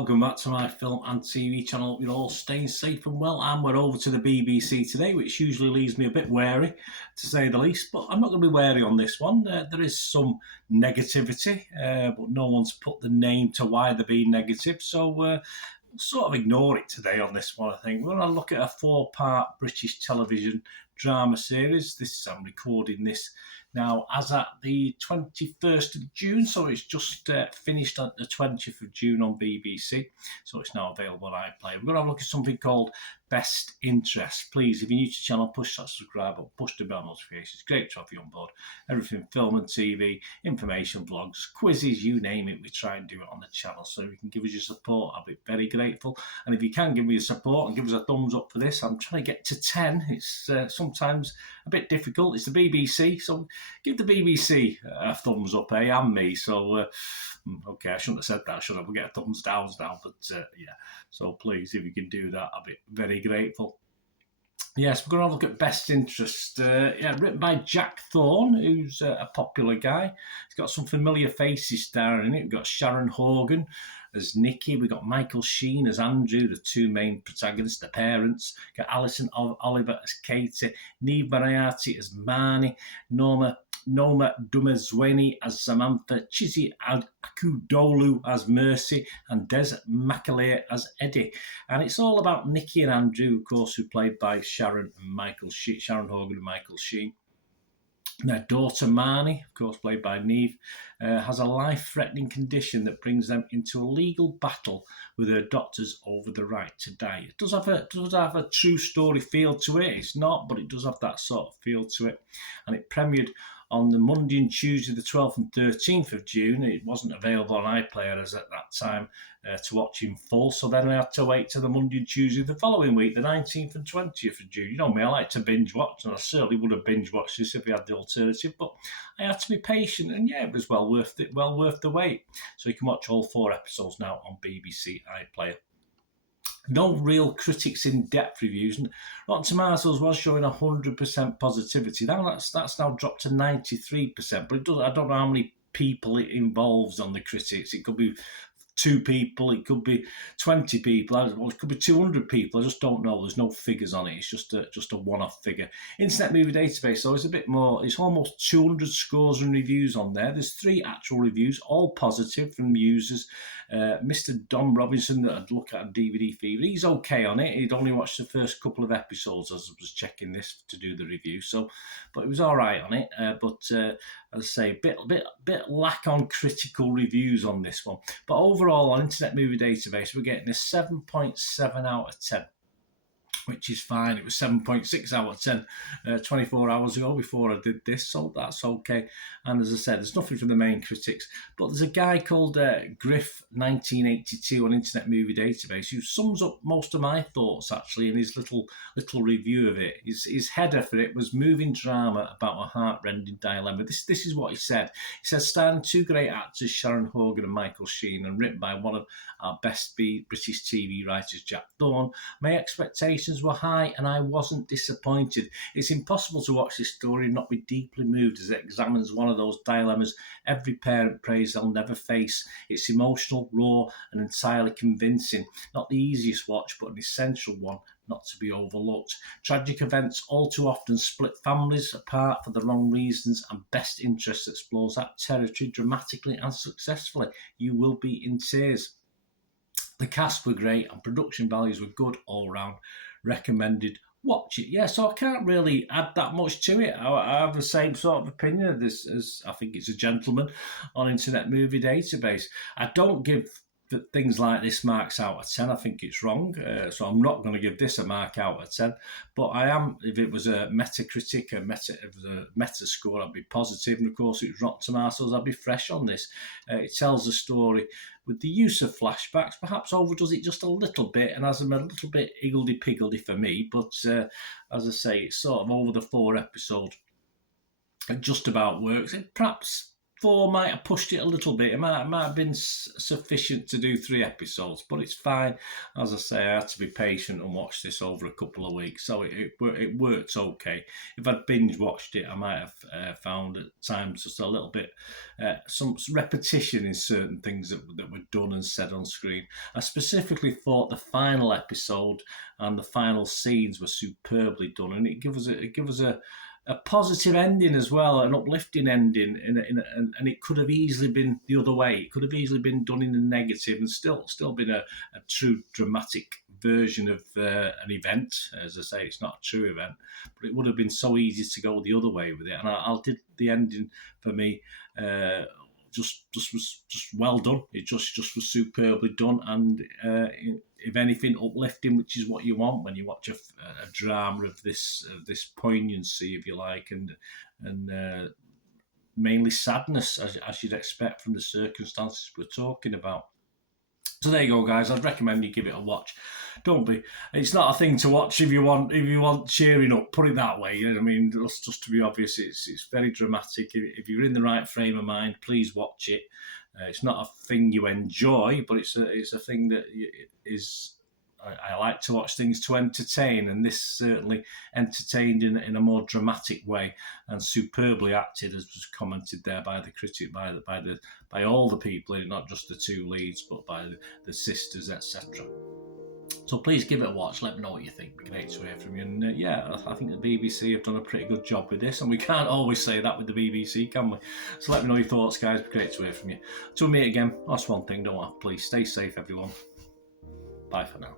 welcome back to my film and TV channel. You're all staying safe and well, and we're over to the BBC today, which usually leaves me a bit wary, to say the least, but I'm not going to be wary on this one. There is some negativity, but no one's put the name to why they're being negative, so we'll sort of ignore it today on this one, I think. We're going to look at a 4-part British television drama series. I'm recording this now as at the 21st of June, so it's just finished on the 20th of June on BBC, so it's now available on iPlayer. We're going to have a look at something called Best Interest. Please, if you're new to the channel, push that subscribe button, push the bell notifications. Great to have you on board. Everything film and TV, information, vlogs, quizzes, you name it, we try and do it on the channel. So if you can give us your support, I'll be very grateful. And if you can give me your support and give us a thumbs up for this, I'm trying to get to 10. It's sometimes a bit difficult. It's the BBC, so give the BBC a thumbs up, and me. So, okay, I shouldn't have said that, should I? We'll get a thumbs down now, but yeah. So please, if you can do that, I'll be very grateful. Yes, we're going to look at Best Interest. Written by Jack Thorne, who's a popular guy. He's got some familiar faces starring in it. We've got Sharon Horgan as Nikki. We've got Michael Sheen as Andrew, the two main protagonists, the parents. We've got Alison Oliver as Katie, Neve Moriarty as Marnie, Noma Dumezweni as Samantha, Chizzy Akudolu as Mercy, and Des McAleer as Eddie. And it's all about Nikki and Andrew, of course, who are played by Sharon Horgan and Michael Sheen. Their daughter Marnie, of course played by Neve, has a life-threatening condition that brings them into a legal battle with her doctors over the right to die. It does have a true story feel to it. It's not, but it does have that sort of feel to it. And it premiered on the Monday and Tuesday, the 12th and 13th of June. It wasn't available on iPlayer as at that time to watch in full, so then I had to wait till the Monday and Tuesday the following week, the 19th and 20th of June. You know me, I like to binge watch, and I certainly would have binge watched this if we had the alternative, but I had to be patient, and yeah, it was well worth the wait. So you can watch all 4 episodes now on BBC iPlayer. No real critics in-depth reviews. Rotten Tomatoes was showing 100% positivity. Now that's now dropped to 93%, but I don't know how many people it involves on the critics. It could be 2 people, it could be 20 people, it could be 200 people. I just don't know. There's no figures on it. It's just a one-off figure. Internet Movie Database, though, is a bit more. It's almost 200 scores and reviews on there. There's 3 actual reviews, all positive from users. Mr. Dom Robinson, that I'd look at on DVD Fever, he's okay on it. He'd only watched the first couple of episodes as I was checking this to do the review. But it was all right on it. As I say, bit lack on critical reviews on this one. But overall, on Internet Movie Database, we're getting a 7.7 out of 10. Which is fine. It was 7.6 out of 10 24 hours ago before I did this, so that's okay. And as I said, there's nothing from the main critics, but there's a guy called Griff1982 on Internet Movie Database who sums up most of my thoughts, actually, in his little review of it. His header for it was moving drama about a heart-rending dilemma. This is what he said. He says, starring 2 great actors, Sharon Horgan and Michael Sheen, and written by one of our best British TV writers, Jack Thorne, my expectations were high and I wasn't disappointed. It's impossible to watch this story and not be deeply moved as it examines one of those dilemmas every parent prays they'll never face. It's emotional, raw and entirely convincing. Not the easiest watch, but an essential one not to be overlooked. Tragic events all too often split families apart for the wrong reasons, and Best Interest explores that territory dramatically and successfully. You will be in tears. The cast were great and production values were good all round. Recommended. Watch it. Yeah, so I can't really add that much to it. I have the same sort of opinion of this as I think it's a gentleman on Internet Movie Database. I don't give things like this marks out of 10. I think it's wrong. So I'm not going to give this a mark out of 10. But I am, if it was a Metacritic, if it was a meta score, I'd be positive. And of course, it was Rotten Tomatoes, I'd be fresh on this. It tells a story with the use of flashbacks, perhaps overdoes it just a little bit and has them a little bit higgledy-piggledy for me. But as I say, it's sort of over the 4 episodes. It just about works. It perhaps 4 might have pushed it a little bit. It might have been sufficient to do 3 episodes, but it's fine. As I say, I had to be patient and watch this over a couple of weeks, so it worked okay. If I'd binge watched it, I might have found at times just a little bit some repetition in certain things that were done and said on screen. I specifically thought the final episode and the final scenes were superbly done, and it gave us a positive ending as well, an uplifting ending, and it could have easily been the other way. It could have easily been done in a negative and still been a true dramatic version of an event. As I say, it's not a true event, but it would have been so easy to go the other way with it. And I did the ending for me. Just was well done. It just was superbly done, and if anything, uplifting, which is what you want when you watch a drama of this poignancy, if you like, and mainly sadness, as you'd expect from the circumstances we're talking about. So there you go, guys. I'd recommend you give it a watch. Don't be. It's not a thing to watch if you want cheering up. Put it that way. I mean, just to be obvious, it's very dramatic. If you're in the right frame of mind, please watch it. It's not a thing you enjoy, but it's a thing that is. I like to watch things to entertain, and this certainly entertained in a more dramatic way and superbly acted, as was commented there by the critic, by all the people, not just the 2 leads, but by the sisters, etc. So please give it a watch. Let me know what you think. It'd be great to hear from you. And I think the BBC have done a pretty good job with this, and we can't always say that with the BBC, can we? So let me know your thoughts, guys. It'd be great to hear from you. Till we meet again, that's one thing, don't I? Please stay safe, everyone. Bye for now.